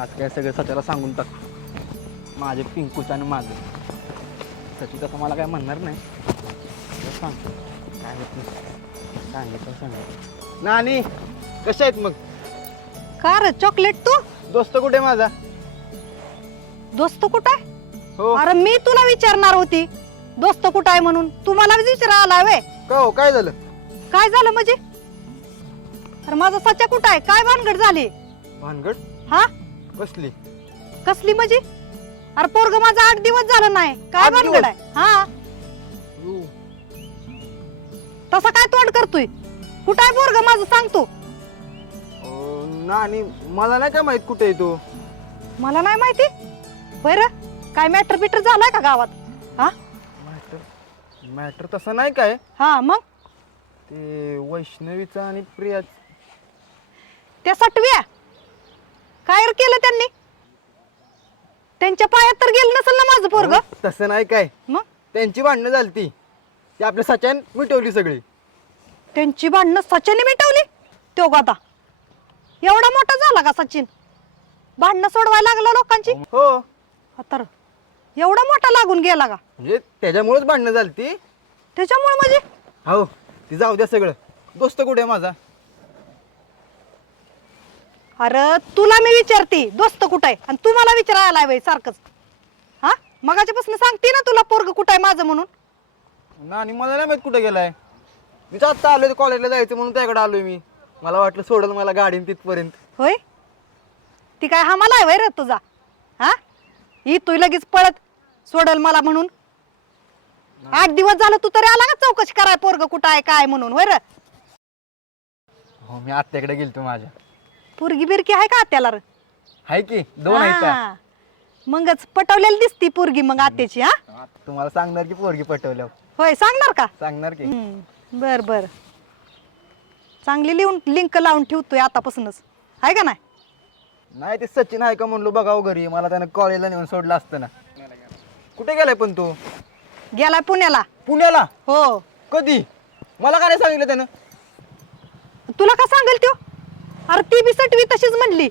आज काय सगळं सच्याला सांगून टाक. माझे पिंकूचं आणि माझं. सची तसं मला काय म्हणणार नाही. सांग काय होत नाही सांगितलं सांगितलं. नानी कशा आहेत मग? का रे चॉकलेट तू? दोस्त कुठे माझा? दोस्त कुठं आहे? हो. अरे मी तुला विचारणार होती. दोस्त कुठं आहे म्हणून? तू मला विचारा आला वे का हो? काय झालं? काय झालं म्हणजे? अरे माझा सच्या कुठं आहे? काय भानगड झाली? भानगड? हा? कसली? कसली म्हणजे? अरे पोरग माझा आठ दिवस झालं नाही. काय आठ भानगड दिवस? आहे? हा. तसा काय तोंड करतोय? कुठं आहे पोरग माझं? सांगतो अं, नानी मला नाही का माहीत कुठे आहे तो? मला नाही माहिती. बर काय मॅटर बिटर झालाय का गावात? हा? मॅटर मॅटर तसं नाही काय. हा मग? ते वैष्णवीचा आणि प्रिया त्या सटव्या? काय रे केलं त्यांनी? त्यांच्या पायात तर गेलं नसेल ना माझं पोरग? तसं नाही काय. मग? त्यांची भांडणं झालती ती. आपल्या सच्यान मिटवली सगळी. त्यांची भांडणं सचिनने मिटवली? तो आता एवढा मोठा झाला का सचिन? भांडणं सोडवायला लागला लोकांची? हो. तर एवढा मोठा लागून गेला का? म्हणजे त्याच्यामुळेच भांडणं झालती त्याच्यामुळे म्हणजे? हो ती जाऊ द्या सगळं. दोस्त कुठे आहे माझा? अरे तुला मी विचारते दोस्त कुठं आहे? आणि तू मला विचारायला बाई सारखंच. हा? मगाच्यापासून सांगते ना तुला पोरग कुठं आहे माझं म्हणून. ना आणि मला नाही माहीत कुठे गेलाय. मी आत्ता आलोय कॉलेजला जायचं म्हणून त्याकडे आलोय मी. मला वाटलं सोडल मला गाडीन तिथपर्यंत. होय? ती काय हा मला आहे वय रे तुझा? हा? ही तू लगेच पळत सोडल मला म्हणून. आठ दिवस झालं तू तरी आला का चौकशी कराय पोरग कुठं आहे काय म्हणून होय रे? हो मी आत्याकडे गेलतो माझ्या. पोरगी बिरकी आहे का आत्याला रे? हाय की दोन आहेत? हा. मगच पटवलेली दिसती पोरगी मग आत्याची हा? आता तुम्हाला सांगणार की पोरगी पटवल्यावर. होय सांगणार का? सांगणार की. हम्म, बर बर. चांगली लिहून लिंक लावून ठेवतोय आतापासूनच. आहे का नाही? नाही ते सचिन आहे का म्हणलो बघाव घरी. मला त्यानं कॉलेजला नेऊन सोडलं असतं ना. कुठे गेलाय पण तू? गेलाय पुण्याला. पुण्याला? हो. कधी? मला काय नाही सांगितलं त्यानं. तुला का सांगेल त्यो? अरे ती बी सटवी तशीच म्हणली.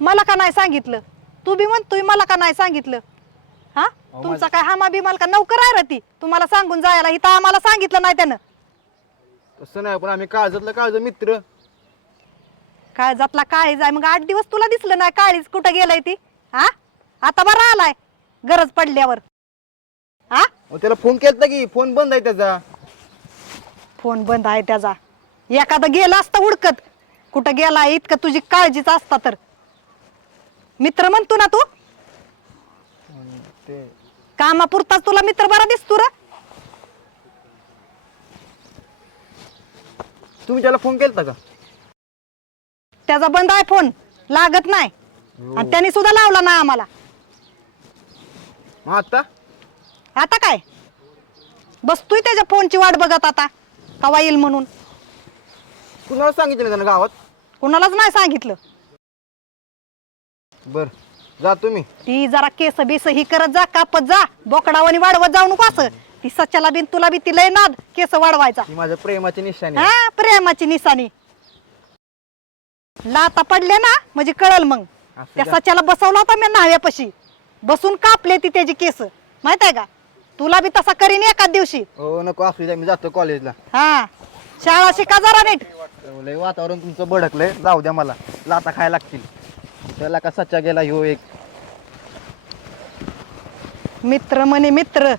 मला का नाही सांगितलं? तू बी म्हणतोय मला का नाही सांगितलं? हा? तुमचा माझं- काय हामा बिमाल का नौकर आहे रे ती? तुम्हाला सांगून जायला इथं आम्हाला सांगितलं नाही त्यानं. तसं नाही पण आम्ही काळजातलं काळज मित्र. काय जातला काळीज आहे. मग आठ दिवस तुला दिसलं नाही काळीज कुठं गेलाय ती? हा? आता बरं आलाय गरज पडल्यावर. हा? त्याला फोन केलता की फोन बंद आहे त्याचा. फोन बंद आहे त्याचा. एखादा गेला असता उडकत कुठं गेला इतकं तुझी काळजीच असता तर. मित्र म्हणतो ना तू. ते. कामापुरताच तुला मित्र बरा दिसतो रा. तुम्ही त्याला फोन केलता का? त्याचा बंद आहे फोन लागत नाही. आणि त्याने सुद्धा लावला ना आम्हाला. मग आता? आता काय? बसतोय त्याच्या फोनची वाट बघत आता. कवा येईल म्हणून. कुणाला सांगितलं गावात? कुणालाच नाही सांगितलं. बर जा तुम्ही. ती जरा केस बिस ही करत जा कापत जा बोकडावानी वाढवत जाऊ नको असं. ती सच्याला बिन तुला बी ती लय नाद केस वाढवायचा. ही माझ्या प्रेमाची निशाणी आहे. हा प्रेमाची निशाणी. लाता पडले ना म्हणजे कळल मग. असू त्या द्या. सच्याला बसवला होता मी न्हाव्यापाशी. बसून कापले ती त्याची केस. माहीत आहे का? तुला बी तसा करीन एकाच दिवशी. हो नको असू द्या मी जातो कॉलेजला. हा. शाळा शिका जरा नीट. लय वातावरण तुमचं भडकलंय. जाऊ द्या मला. लाता खायला लागतील. त्याला का सच्चा गेला ह्यो एक? मित्र म्हणे मित्र.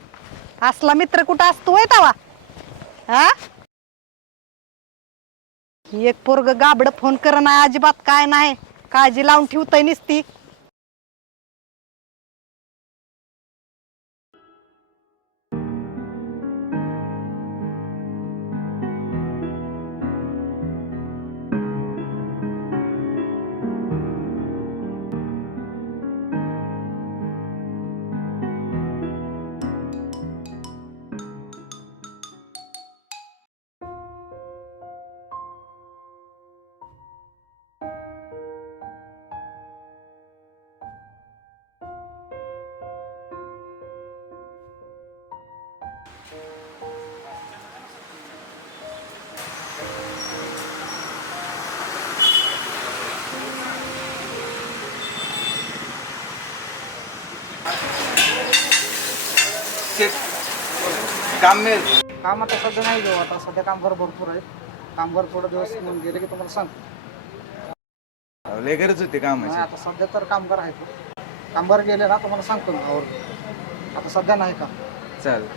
असला मित्र कुठं असतो होय तवा? हा? एक पोरग गाबड फोन कर नाही अजिबात काय नाही. काळजी लावून ठेवतय निसती. शेत. काम मिळेल काम आता सध्या नाही घेऊ आता सध्या कामगार भरपूर आहेत कामगार थोडे दिवस येऊन गेले की तुम्हाला सांगतो. लय गरज होती नाही कामाची आता सध्या तर कामगार आहेत कामगार गेले ना तुम्हाला सांगतो मी आता सध्या नाही का? चालेल.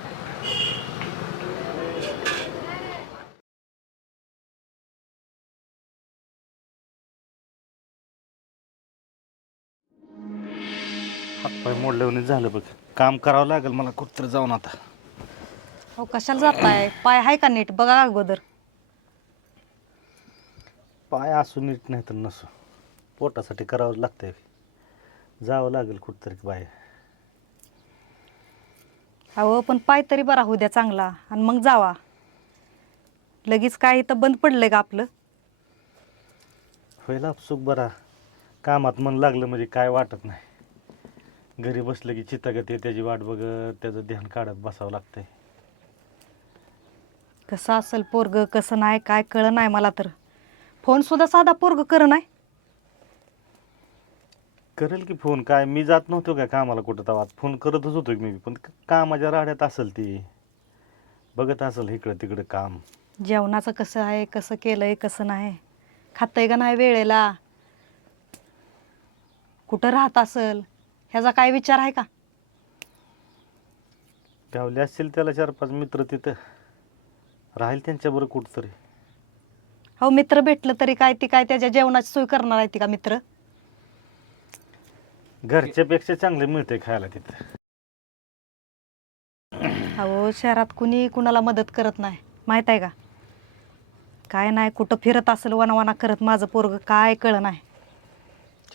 झालं बघ. काम करावं लागेल मला कुठतर जाऊन आता. अहो कशाला जाताय? पाय आहे का नीट? बघा अगोदर. पाय असू नीट नाही तर नसो. पोटासाठी करावं लागतंय. जावं लागेल कुठतरी बाय अहो पण पाय तरी बरा होऊ द्या चांगला. आणि मग जावा. लगेच काय इथं बंद पडलंय का आपलं? होईल सुख बरा. कामात मन लागलं म्हणजे काय वाटत नाही. घरी बसलं की चित्तागत आहे त्याची वाट बघत त्याचं ध्यान काढत बसावं लागतंय. कसं असेल पोरग कसं नाही काय कळ नाही मला तर. फोन सुद्धा साधा पोरग कर नाही. करेल की फोन? काय मी जात नव्हतो काय कामाला कुठं तेव्हा फोन करतच होतो की मी पण कामाच्या राहण्यात असेल ती. बघत असेल इकडं तिकडं काम. जेवणाचं कसं आहे कसं केलंय कसं नाही? खातंय का नाही वेळेला? कुठं राहत असेल? ह्याचा काय विचार आहे का? गावले असतील त्याला चार पाच मित्र तिथं. राहील त्यांच्याबरोबर कुठंतरी. हो मित्र भेटलं तरी काय ती काय त्याच्या जेवणाची सोय करणार आहे ती का मित्र? घरच्यापेक्षा चांगले मिळते खायला तिथं. अहो शहरात कुणी कुणाला मदत करत नाही. माहीत आहे का? काय नाही कुठं फिरत असेल वनावाना करत माझं पोरग काय कळ नाही.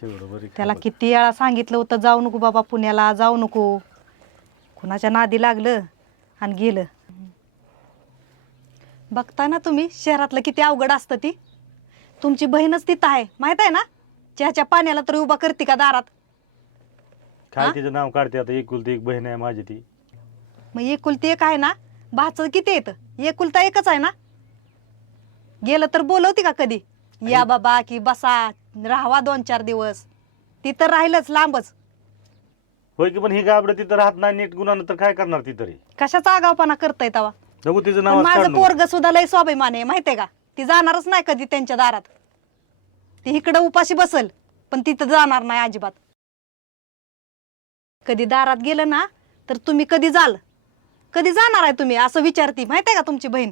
त्याला. किती वेळा सांगितलं होतं जाऊ नको बाबा पुण्याला जाऊ नको. कुणाच्या नादी लागलं आणि गेलं. बघताय ना तुम्ही शहरातलं किती अवघड असतं ती. तुमची बहीणच तिथं आहे माहीत आहे ना? चहाच्या पाण्याला तरी उभा करते का दारात? काय? तिचं नाव काढते आता? एकुलती एक बहीण आहे माझी ती. मग एकुलती एक आहे ना? भाचं किती येतं एकुलता एकच आहे ना? गेलं तर बोलवते का कधी? या बाबा की बसा राहावा दोन चार दिवस. ती तर राहिलंच लांबच. होय की पण ही गाबडं तिथं राहत नाही नीट गुन्हा तर काय करणार ती तरी? कशाचा आगावपणा करताय तवा? नको तिचं पण नाव माझं पोरग सुद्धा लय स्वाभिमान आहे माहितीये का? ती जाणारच नाही कधी त्यांच्या दारात. ती इकडं उपाशी बसल पण तिथं जाणार नाही अजिबात. कधी दारात गेलं ना तर तुम्ही कधी जाल? कधी जाणार आहे तुम्ही? असं विचारती माहितीये का तुमची बहीण?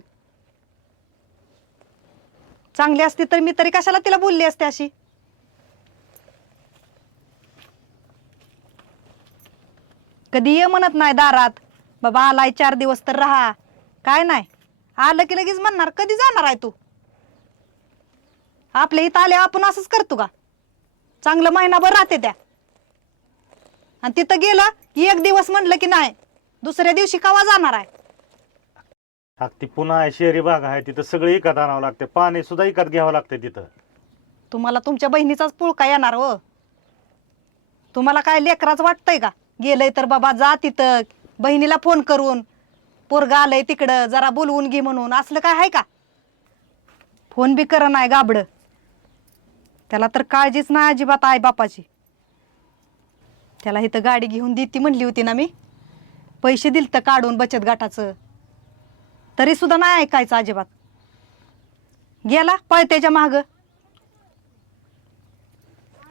चांगली असती तर मी तरी कशाला तिला बोलली असते अशी? कधी ये म्हणत नाही दारात. बाबा आलाय चार दिवस तर राहा. काय नाही? आलं की लगेच म्हणणार कधी जाणार आहे तू? आपल्या इथं आले आपण असंच करतो का? चांगलं महिनाभर राहते त्या. आणि तिथं गेलं की एक दिवस म्हणलं की नाही दुसऱ्या दिवशी कवा जाणार आहे? अगदी पुन्हा शहरी भाग आहे तिथं सगळं इकत आणावं लागते पाणी सुद्धा इकत घ्यावं लागते तिथं. तुम्हाला तुमच्या बहिणीचाच पुळका येणार हो. तुम्हाला काय लेकराच वाटतंय का? गेलंय तर बाबा जा तिथं. बहिणीला फोन करून. पोरगा आलंय तिकडं जरा बोलवून घे म्हणून. असलं काय आहे का? फोन बी कर नाही गाबड. त्याला तर काळजीच नाही अजिबात आई बापाची त्याला इथं गाडी घेऊन देती म्हणली होती ना मी. पैसे दिलत काढून बचत गटाचं. तरी सुद्धा नाही ऐकायचं अजिबात. गेला पळत्याच्या माग.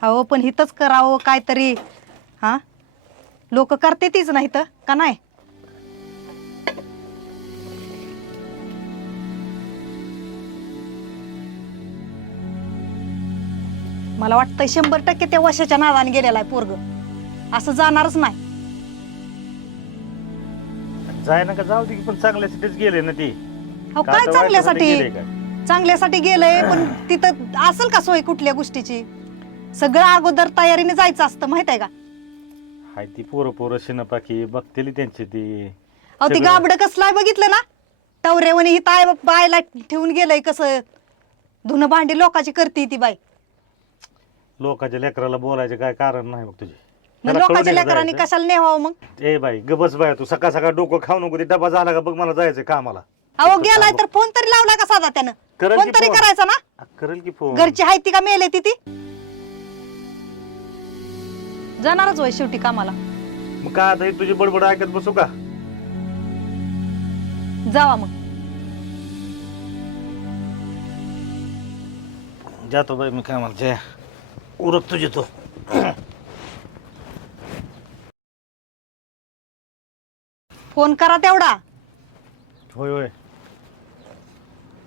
अहो पण हिथंच करावं काहीतरी. हा? लोक करते तीच नाही तर का नाही? मला वाटतं शंभर टक्के त्या वशाच्या नादाने गेलेला आहे पोरग. असं जाणारच नाही. जाय ना का? जाऊ दे की पण चांगल्यासाठीच गेले ना ती. अहो काय चांगल्यासाठी? वाईटासाठी गेले का? चांगल्यासाठी गेलंय पण तिथं असेल का सोय कुठल्या गोष्टीची? सगळं अगोदर तयारीने जायचं असतं माहीत आहे का? हाय ती पोरं पोरं शिनपाकी बघतेली त्यांची ती. अहो ती सगळं- गाबड कसलाय बघितलं ना? टवरेवणी ही ताय बायला ठेवून गेलंय कसं? धुणं भांडी लोकाची करते ती बाई. लोकांच्या लेकराला बोलायचे काय कारण नाही बघ तुझे. मग त्याला लोकांच्या कळू दे का लेकरांनी जायचं? कशाला नेवावं मग? ए बाई गबस बाय तू. सकाळ सकाळ डोकं खाऊ नको ते डबा झाला का बघ मला जायचं कामाला. अहो गेलाय तर फोन तरी लावला का साधा त्यानं? करेल फोन तरी फोन. करायचा ना? आ, करेल की फोन. घरची आहे ती का मेले ती ती? जाणारच होय शेवटी कामाला. मग काय आता ही तुझी बडबड ऐकत बसू का? जावा मग. जातो बाई मी काय म्हणते उरक तुझे तो. फोन करा तेवढा. होय होय.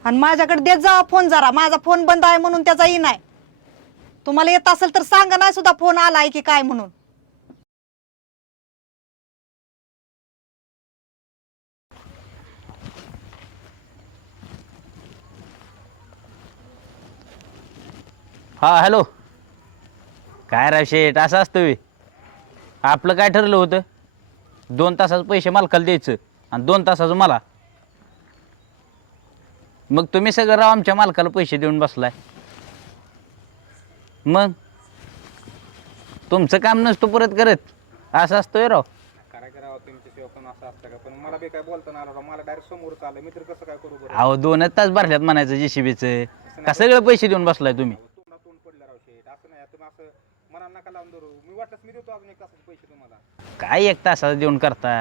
आणि माझ्याकडे देत जावा फोन जरा. माझा फोन बंद आहे म्हणून त्याचा ई नाही. तुम्हाला येत असेल तर सांगा नाही सुद्धा फोन आलाय की काय म्हणून. हा हॅलो. काय राव शेठ असं असतं आपलं काय ठरलं होतं? दोन तासाचं पैसे मालकाला द्यायचं आणि दोन तासाचं मला. मग तुम्ही सगळं राव आमच्या मालकाला पैसे देऊन बसलाय. मग? तुमचं काम नसतो परत करत. असं असतोय राव. काय करावं तुमच्या सेवा पण असं असतं का? पण मला बी काय बोलता नाही आलं राव. मला डायरेक्ट समोर चाललं मी तर कसं काय करू बरं? अहो दोनच तास भरल्यात म्हणायचं जेसीबीचं का सगळं पैसे देऊन बसलाय तुम्ही? तोंडा तोंड पडलं राव शेट असं नाही. तुम्ही असं मना नका लावून धरू. मी वाटलंच मी देतो अजून एक तासाचे पैसे तुम्हाला. काय एक तासाचं देऊन करता?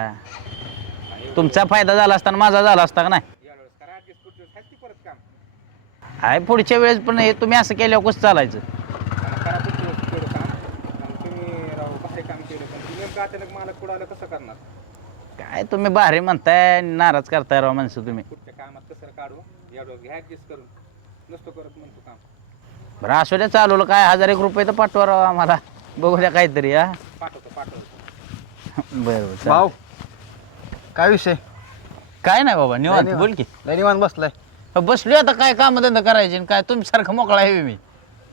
तुमचा फायदा झाला असता आणि माझा झाला असता का नाही? या वेळेस करा ऍडजस्ट पुढच्या वेळेस ती परत काम. आहे पुढच्या वेळेस पण हे तुम्ही असं केल्यावर कसं चालायचं? आणि करा पुढच्या वेळेस तेवढं काम. आणि तुम्ही केलं पण तुम्ही नेमकं अचानक मालक पुढं आलं कसं करणार? काय तुम्ही भारी म्हणताय नाराज करताय राव माणसं तुम्ही. पुढच्या कामात कसं काढू? घ्या ऍडजस्ट करून. नसतो करत म्हणतो काम. बरं असू द्या चालवलं काय? हजार एक रुपये तर पाठवा राव आम्हाला. बघू द्या काहीतरी हा. पाठवतो पाठवतो. बरं बरं चालेल. भाऊ काय विषय? काय नाही बाबा निवांत. बोल की. लय निवांत बसलाय. बसलो आता काय काम धंदा करायचे आणि काय? तुमच्यासारखं मोकळा आहे मी.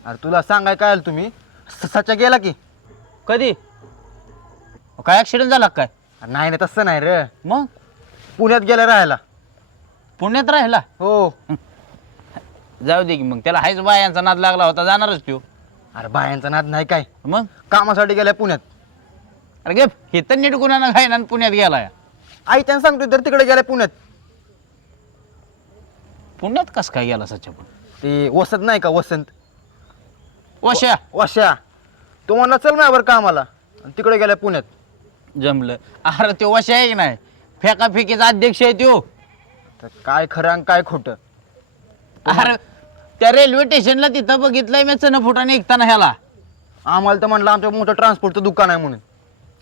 अरे तुला सांगाय काय आलं तुम्ही? स- सच्चा गेला की. कधी? काय ऍक्सिडेंट झाला का काय? अरे नाही नाही तसं नाही रे. मग? पुण्यात गेला राहायला. पुण्यात राहिला? हो. जाऊ दे की मग. त्याला हायच बायांचा नाद लागला होता जाणारच तो अरे बायांचा नाद नाही काय? मग? कामासाठी गेलाय पुण्यात. अरे गे हे तर नीट गुन्हा खायना आणि पुण्यात गेलाय. आई त्यानं सांगतोय तर तिकडे गेलाय पुण्यात. पुण्यात कस काय गेला सच्चा पण ते वसंत नाही का वसंत? वशा वशा तो म्हणला चल माझ्यावर कामाला. आणि तिकडे गेलाय पुण्यात. जमलं. अरे तो वशा आहे की नाही? फेकाफेकीचा अध्यक्ष आहे तो तर काय खरं आणि काय खोटं? अरे त्या रेल्वे स्टेशनला तिथं बघितलंय मी चणफुटाने निघताना ह्याला. आम्हाला तर म्हणलं आमच्या मोठं ट्रान्सपोर्टचं दुकान आहे म्हणून.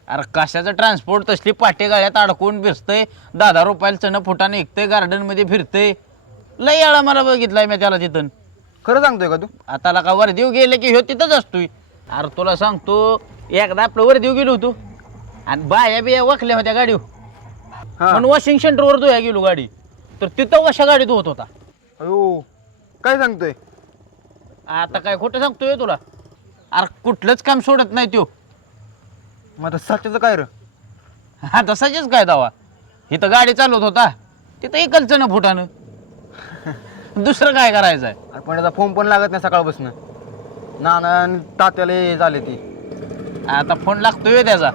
अरे कशाचं ट्रान्सपोर्ट तसली पाटे गाड्यात अडकून फिरतंय दहा दहा रुपयाला चणफुटा निघतंय गार्डनमध्ये फिरतंय. लय वेळा मला बघितलंय मी त्याला तिथं खरं सांगतोय का तू? आता का वर्दीव गेले की ह्यो तिथंच असतोय? अरे तुला सांगतो एकदा आपलं वर्दीव गेलो होतो. आणि बाया बिया वाकल्या होत्या गाडीवर. हा. म्हणून वॉशिंग सेंटरवर तो गेलो गाडी. तर तिथं कशा गाडीत होत होता? अयो काय सांगतोय? आता काय खोटं सांगतोय तुला? अरे कुठलंच काम सोडत नाही तो मग आता सच्याचं काय रे? हा तसाच काय दावा? इथं गाडी चालवत होता तिथं एकलचं ना फुटानं. दुसरं काय करायचं आहे अरे पण त्याचा फोन पण लागत नाही सकाळपासून. नाना आणि तात्याला हे झाले ती. आता फोन लागतोय त्याचा.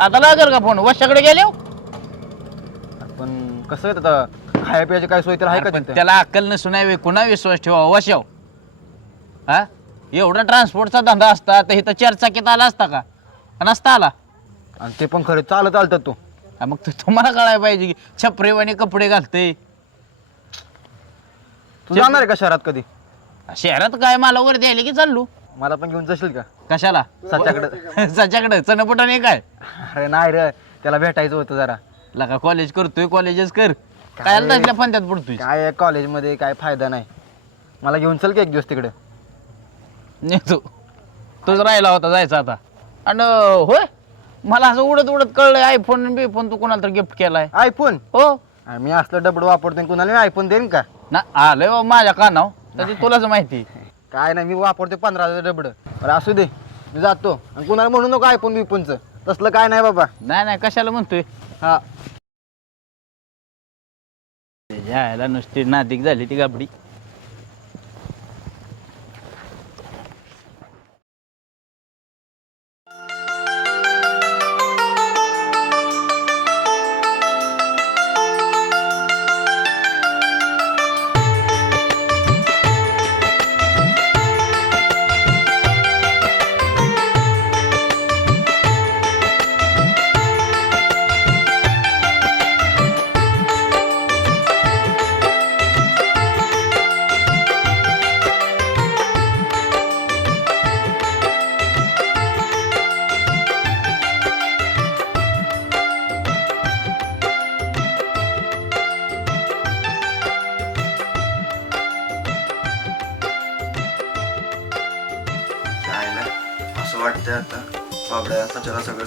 आता लागेल का फोन? वर्षाकडे गेले हो? अरे पण कसं आहे आता? खाया पियाची काय सोय तर आहे का पण तिथं? त्याला अक्कल नसून आहे कुणा विश्वास ठेवा वशाव हा? एवढा ट्रान्सपोर्टचा धंदा असता तर इथं चार चाकीत आला असता का? नसता आला. आणि ते पण खरं चालत आलतात तो. हा, मग तू- तुम्हाला कळायला पाहिजे की छपरेवाणी कपडे घालते तू जाणार आहे का शहरात कधी? शहरात काय? मला वर द्यायला की चाललो. मला पण घेऊन जाशील का? कशाला? सच्याकडे. सच्याकडे? चणपटाने काय? अरे नाही रे त्याला भेटायचं होतं जरा. लका कॉलेज करतोय कॉलेजच कर. काय तसल्या पंत्यात पडतोय काय कॉलेजमध्ये काय फायदा नाही. मला घेऊन चल की एक दिवस तिकडे. नेतो. तोच राहिला होता जायचा आता. आणि होय? मला असं उडत उडत कळलंय आयफोन बिफोन तू कोणाला तर गिफ्ट केलाय. आयफोन हो. मी असलं डबड वापरतो कुणाला मी आयफोन देईन का? ना आलंय बाबा माझ्या कानाव तर ते तुलाच माहिती. काय नाही मी वापरतो पंधरा हजार डबड. बरं असू दे. मी जातो. आणि कुणाला म्हणू नको आयफोन बिफोनचं. तसलं काय नाही बाबा. नाही नाही कशाला म्हणतोय? हा. यायला नुसती नादिक झाली ती गाबडी.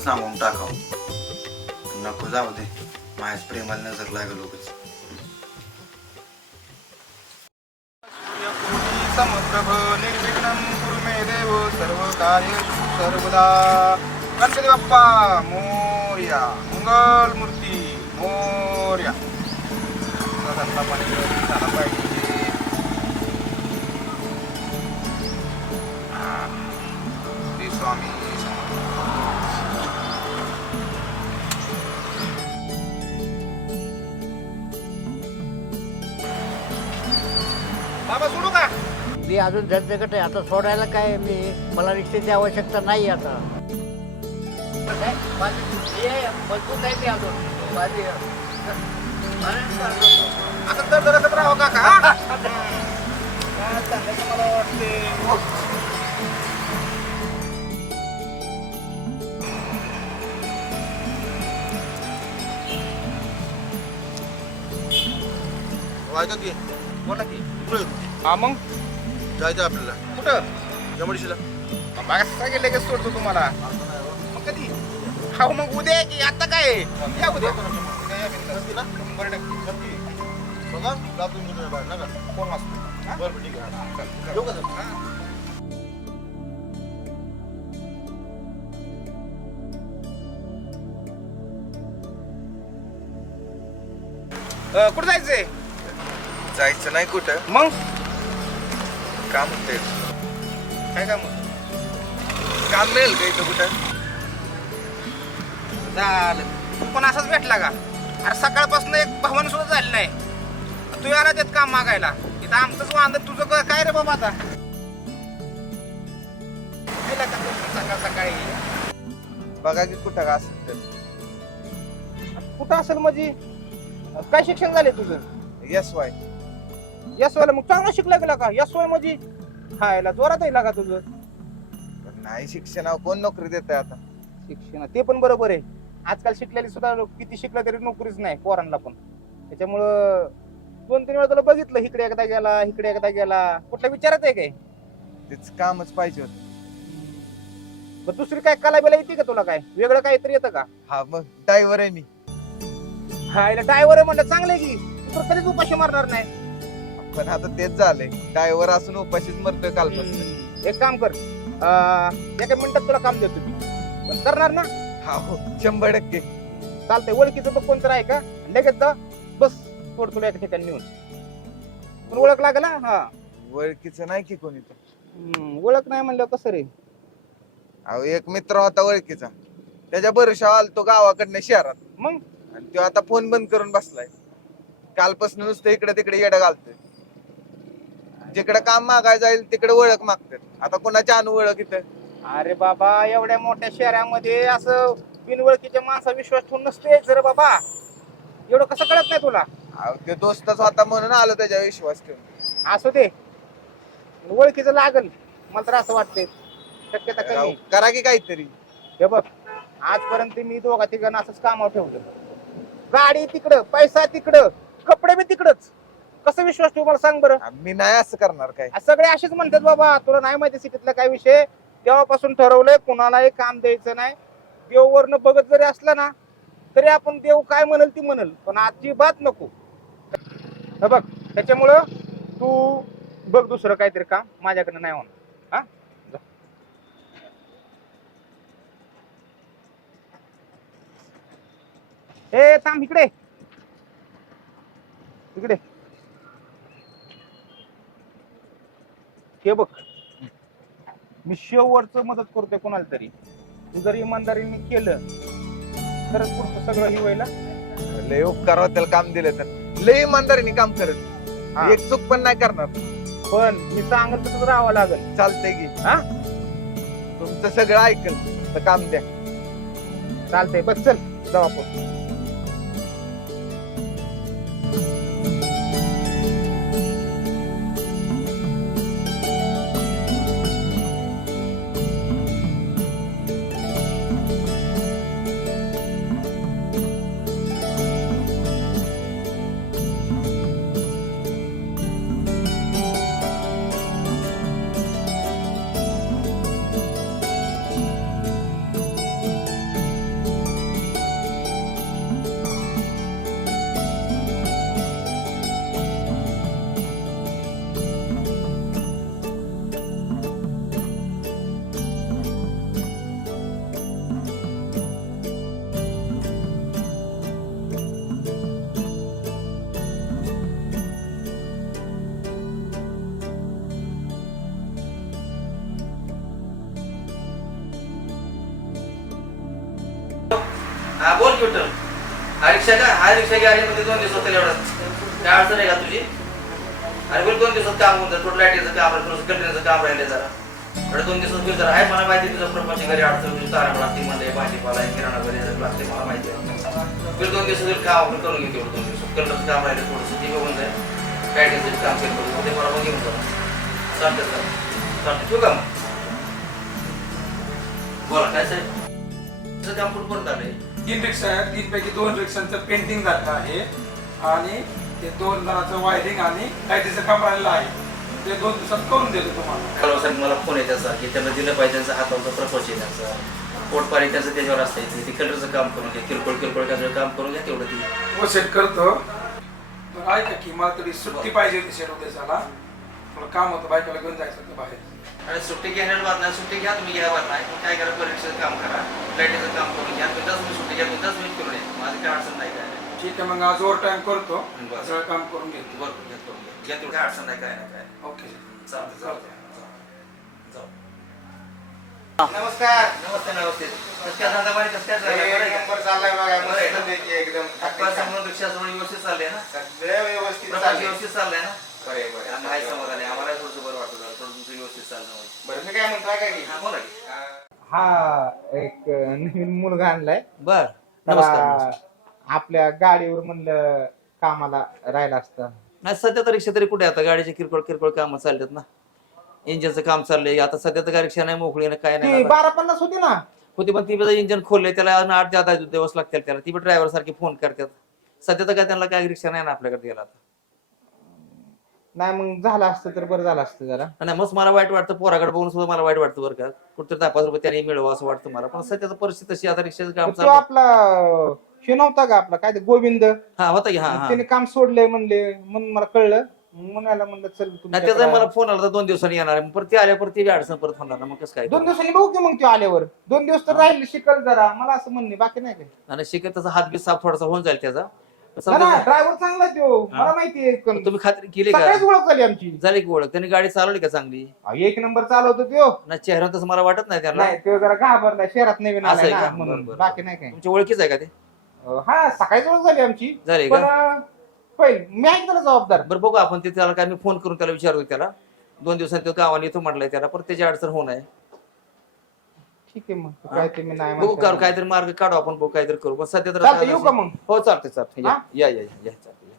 सच्याला सगळं टाकावं. नको जाऊ दे. माझ्याच प्रेमाला नजर लागेल उगाच. समप्रभ निर्विघ्नं कुरु मे देव सर्व कार्येषु सर्वदा गणपती बाप्पा मोर्या. मंगल मूर्ती मोर्या धंदा झाला पाहिजे. सोडू का? मी अजून धडधकट आहे. आता सोडायला काय मी मला रिक्षेची आवश्यकता नाही आता? माझी बुद्धी आहे, मजबूत आहे मी अजून. माझी आता तर धडकत राहावं काका हा? काय चाललंय का मला वाटते वायका की. बोला. की हा मग? जायचं आपल्याला. कुठं? जमडशीला. बघा सांगेल लगेच सोडतो तुम्हाला? मग कधी? हा मग उद्या आहे की आता काय आहे? या उद्या. उद्या? या बिनधास्त. शंभर टक्के बघा बाहेर फोन वाजतो हा? बरं ठीक आहे. चल, चल. येऊ का सर? हा. अ, कुठं जायचंय? जायचं नाही कुठं. मग? काम म्हणते काय काम? काम मिळेल का इथं कुठं? झालं. तू पण असाच भेटला का? अरे सकाळपासून एक भावन सुद्धा झाली नाही. तू याला देत काम मागायला. इथं आमचंच वांद तुझं क- काय रे बाबा आता? गेला का तू सकाळ सकाळी? बघा की कुठं का असेल तर. कुठं असेल म्हणजे? काय शिक्षण झाले तुझं? यस वाय यस वाला मग चांगलं शिकला गेला का? यस वाय म्हणजे खायला जोरात आहे का तुझं नाही शिक्षणावर कोण नोकरी देत आता? शिक्षण ते पण बरोबर आहे. आजकाल शिकलेली सुद्धा लोक किती शिकलं तरी नोकरीच नाही पोरांना पण. त्याच्यामुळं दोन तीन वेळा तुला बघितलं इकडे एकदा गेला इकडे एकदा गेला. कुठल्या विचारात आहे काय? तेच कामच पाहिजे होत. पण दुसरी काय कला बिला येते का तुला काय? वेगळं काहीतरी येतं का? हा मग ड्रायव्हर आहे मी. हा ड्रायव्हर आहे म्हणलं चांगलं आहे की. तू तर कधीच उपाशी मारणार नाही. पण आता तेच झालंय. ड्रायव्हर असून उपाशीच मरतोय कालपासून. एक काम कर. अं, एका मिनिटात तुला काम देतो मी. पण करणार ना? हा हो. शंभर टक्के. चालतंय ओळखीचं बघ कोणतं आहे का? लगेच जा. बस सोड तुला एका ठिकाणी नेऊन. पण ओळख लागला हा? ओळखीचं नाही की कोणी तर हम्म, ओळख नाही म्हणलं कसं रे? अहो एक मित्र होता ओळखीचा. त्याच्या भरोशा आलतो गावाकडनं शहरात. मग? आणि तो आता फोन बंद करून बसलाय. कालपासून नुसतं इकडे तिकडे येडा घालतोय. जिकडे काम मागाय जाईल तिकडे ओळख मागतात. आता कोणाची अनु ओळख इथं? अरे बाबा एवढ्या मोठ्या शहरामध्ये असं बिनओळखीच्या माणसा विश्वास ठेवून नसते यायचं रे बाबा. एवढं कसं कळत नाही तुला? अहो, ते दोस्तच होता म्हणून आलो त्याच्या विश्वास ठेवून. असू दे. ओळखीचं लागल. मला तर असं वाटतंय. शक्यता राव, कमी करा की काहीतरी. हे बघ आजपर्यंत मी दोघा तिघांना असंच कामावर ठेवलं. गाडी तिकडं पैसा तिकडं कपडे बी तिकडच. कसं विश्वास ठेवू मला सांग बरं? मी नाही असं करणार काय. सगळे असेच म्हणतात बाबा तुला नाही माहिती सिटीतला काय विषय. तेव्हापासून ठरवलंय कुणालाही काम द्यायचं नाही. देव वरनं बघत जरी असला ना तरी आपण देव काय म्हणल ती म्हणल पण अजिबात नको. हे बघ त्याच्यामुळं तू बघ दुसरं काहीतरी काम माझ्याकडनं नाही होणार. हा? जा. ए थांब इकडे. इकडे. हे बघ. मी शेवटच मदत करतोय कोणाला तरी. तू जर इमानदारीने केलं तरच पुढचं सगळं ही व्हायला? लय उपकार होतील काम दिलं तर. लय इमानदारीने काम करत. हा. एक चूक पण नाही करणार. पण मी सांगत तसंच राहावं लागल. चालतंय की. हा? तुमचं सगळं ऐकल तर काम द्या. चालतंय बस चल जाऊ आपण. हा रिक्षा गॅरेजमध्ये दोन दिवस त्याला एवढा. काय अडचण आहे का तुझी? अरे बोल दोन दिवसात काम होऊन जाईल. थोडं लाईटीचं काम राहिलं थोडंसं कंटिन्यूचं काम राहिले जरा. थोडं दोन दिवसात बिल जरा. आहे मला माहिती तुझं प्रपंच घरी अडचण तुझी तारा लागते म्हणजे भाजीपाला आहे, किराणा वगैरे लागते मला माहिती आहे. बिल दोन दिवसात काम आपण करून घेऊ तेवढं दोन दिवसात. कंटिन्यूचं काम राहिले थोडंसं ते बघून जाईल लाईटीचं काम केलं उद्या मला मग घेऊन जा. चालतं सर चालतं ठेवू का मग? बोला काय साहेब? तुझं काम कुठपर्यंत आलं आहे तीन रिक्षा आहेत. तीन पैकी दोन रिक्षांचं पेंटिंग झालं आहे. आणि ते दोन जणांचं वायरिंग आणि लाईटीचं काम राहिलेलं आहे. ते दोन दिवसात करून देतो तुम्हाला. हॅलो साहेब मला फोन आहे त्याचा की त्यांना दिलं पाहिजे त्यांचा हातावरचा प्रपोज आहे त्यांचा पोटपाणी त्यांचं त्याच्यावर असतं. ते कलरचं काम करून घ्या. किरकोळ किरकोळ काय काम करून घ्या तेवढं ती हो सेट करतो. ऐका की मला तरी सुट्टी पाहिजे होती सेट उद्याच्याला मला काम होतं बायकाला घेऊन जायचं होतं बाहेर. आणि सुट्टी घेण्याला बात नाही सुट्टी घ्या तुम्ही घ्या बात नाही पण काय करा परीक्षेचं काम करा लाईटीचं काम करून घ्या. तुम्ही सुट्टी घ्या बिंदास मी करून येईल माझं काय अडचण नाही काय. नाही. ठीक आहे मग आज ओव्हर टाइम करतो. सगळं काम करून घेतो. बरोबर करून घ्या तेवढं काय अडचण नाही काय नाही काय. ओके. चालतं चालतं जाऊ. नमस्कार. नमस्ते नमस्ते. कसं पाणी कसं? नंबर चाललाय बघा ना? मस्त एकदम. हातपाय समोर रिक्षा समोर व्यवस्थित चाललंय ना? सगळं व्यवस्थित व्यवस्थित चाललंय ना? बरं समाधान आहे. आम्हाला थोडंसं बरं वाटतं थोडं व्यवस्थित चालणं होईल. बरं मी काय म्हणतोय काय की? हा बोला की. हा. एक नवीन मुलगा आणलाय. बर त्याला आपल्या गाडीवर म्हणलं कामाला राहिला असता. नाही सध्या तर रिक्षा तरी कुठे आता गाडीचे किरकोळ किरकोळ कामं चालतात ना. इंजिनचं काम चाललंय. आता सध्या तर गाडी रिक्षा नाही मोकळी ना काय ती नाही बारा पन्नास होती ना. होती पण ती इंजिन खोललंय. त्याला आठ ते दहा दिवस लागतील त्याला. ती पण ड्रायव्हर सारखी फोन करतात. सध्या तर काय त्यांना काय रिक्षा नाही ना आपल्याकडे गेला आता. नाही मग झालं असतं तर बरं झालं असतं जरा. नाही मस्त मला वाईट वाटतं पोराकडे बघून सुद्धा मला वाईट वाटतं बरं का. कुठतरी दहा पाच रुपये त्याने मिळवा असं वाटतं मला. पण सध्याची परिस्थिती तशी आता रिक्षाचं काम तो चालू आपला हे नव्हता का आपला? काय ते गोविंद? हा होता की हा हा. त्याने काम सोडलंय म्हणले म्हणून मला कळलं. मग म्हणायला म्हणलं चल नाही तुमच्याकडे त्याचा मला फोन आला होता दोन दिवसांनी येणार आहे. परत ते आल्या परत ती अडचण परत होणार ना मग कसं काय दोन दिवसांनी बघू की मग तो आल्यावर. दोन दिवस तर राहिले शिकल जरा. मला असं म्हणणे बाकी नाही काय आणि शिकत तसा हात बी साफ थोडासा होऊन जाईल त्याचा. समजा ड्रायव्हर चांगला आहे तो. हा. मला माहिती आहे. तुम्ही खात्री केली का? ओळख झाली आमची. झाली की ओळख? त्यांनी गाडी चालवली का चांगली? अहो, एक नंबर चालवतो तो. ना चेहरा तसं मला वाटत नाही त्याला नाही तो जरा घाबरला शहरात नवीन असं आलाय आहे ना का? म्हणून. बरं, बरं. बाकी नाही काय तुमच्या ओळखीच आहे का ते? अं, हा सकाळीच ओळख झाली आमची. झाली पण का अं, पहिले मी जबाबदार? बरं बघू आपण. ते त्याला काय मी फोन करून त्याला विचारतो त्याला. दोन दिवसांनी तो गावाला येतो म्हटलंय त्याला. परत त्याची अडचण होऊ नये. ठीक आहे मग. काय ते मी नाही बघू म्हणता करू. काहीतरी मार्ग काढू आपण बघू काहीतरी करू. पण सध्या तर चालतंय, येऊ का मग? हो चालतंय चालतंय. या हा? या या या चालतंय या.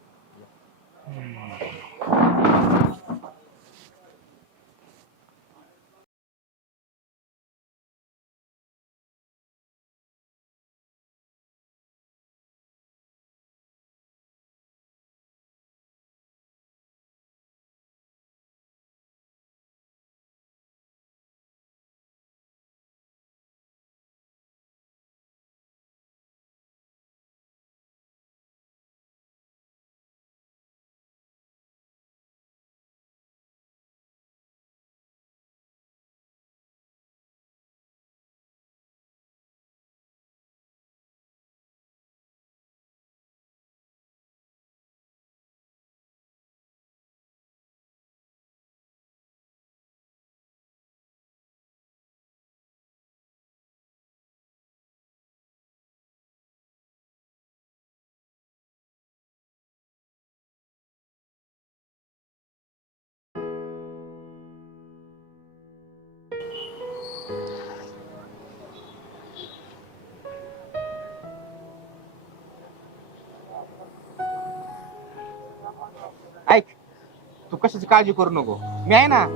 कशाची काळजी करू नको? मी आहे ना?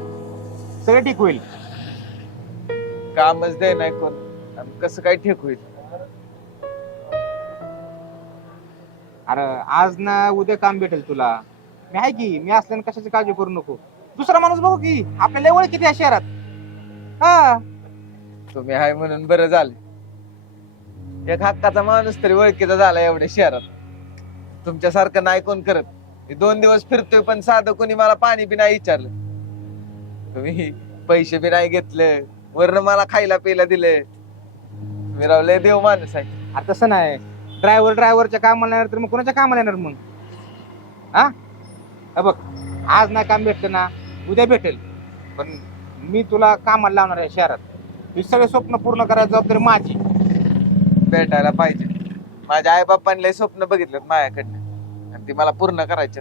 सगळं ठीक होईल. कामच दे नाही कोण. आणि कसं काय ठीक होईल? अरे आज ना उद्या काम भेटेल तुला. मी आहे की मी असल्यानं कशाची काळजी करू नको? दुसरा माणूस बघू की आपल्याला ओळख किती आहे शहरात? हा. तुम्ही आहे म्हणून बरं झालं. एक हक्काचा माणूस तरी ओळखीचा झाला एवढ्या शहरात. तुमच्यासारखं नाही कोण करत. मी दोन दिवस फिरतोय पण साधं कोणी मला पाणी बी नाही विचारलं. तुम्ही पैसे बी नाही घेतले वरनं मला खायला प्यायला दिले. मी रावले देव माणूस आहे. अरे तसं नाही. ड्रायव्हर ड्रायव्हरच्या कामाला येणार तर मग कोणाच्या कामाला येणार मग? हा? हा बघ आज नाही काम भेटतं ना उद्या भेटेल. पण मी तुला कामाला लावणार आहे शहरात. ही सगळे स्वप्न पूर्ण करायची जबाबदारी माझी. भेटायला पाहिजे. माझ्या आई बाप्पांनी लय स्वप्न बघितलेत माझ्याकडनं. ती मला पूर्ण करायचे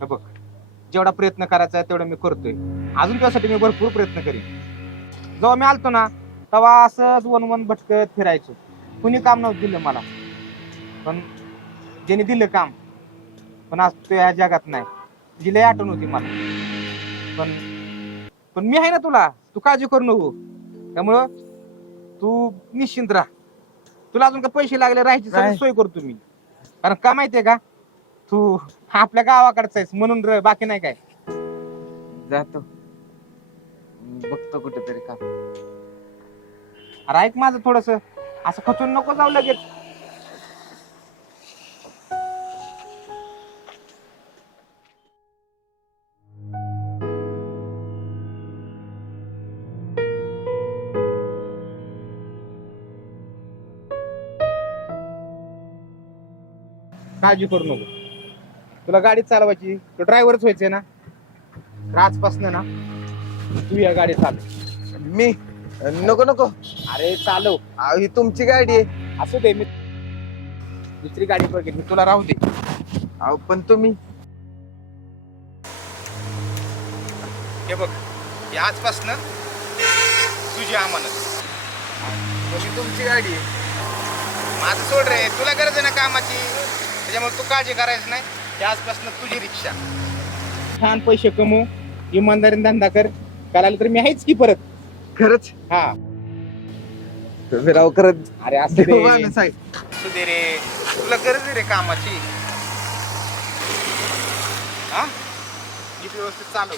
हे बघ जेवढा प्रयत्न करायचा आहे तेवढा मी करतोय. अजून त्यासाठी मी भरपूर प्रयत्न करीन. जेव्हा मी आलतो ना तेव्हा असंच वन वन भटकत फिरायचो. कुणी काम नव्हतं दिलं मला. पण ज्याने दिलं काम पण आज तो या जगात नाही. तुझी लय आठवण होती मला. पण पण मी आहे ना तुला तू काळजी करू नको. त्यामुळं तू निश्चिंत राहा. तुला अजून का पैसे लागले राहायची सगळी. सोय करतो मी. कारण का माहितीये का? तू आपल्या गावाकडचा आहेस म्हणून र बाकी नाही काय. जातो. बघतो कुठेतरी काम. अरे ऐक माझं थोडस. असं खचून नको जाऊ लगेच. काळजी करू नको. तुला गाडी चालवायची तो ड्रायव्हरच व्हायचंय ना? तर आजपासनं ना तू या गाडी चालव मी? नको नको. अरे चालव. अहो, ही तुमची गाडी आहे. असू दे मी दुसरी गाडी बघेन. मी तुला राहू दे. अहो पण तुम्ही? हे बघ ही आजपासनं तुझी अमानत पण ही तुमची गाडी आहे. माझं सोड रे तुला गरज आहे ना कामाची? त्याच्यामुळे तू काळजी करायची नाही. ही आजपासनं तुझी रिक्षा. छान पैसे कमव इमानदारीने धंदा कर. करायला तर मी आहेच की परत. खरंच? हा. तुम्ही राव खरंच. अरे असं दे. देव माणूस आहे. असू दे रे. तुला गरज आहे रे कामाची. हा? नीट व्यवस्थित चालव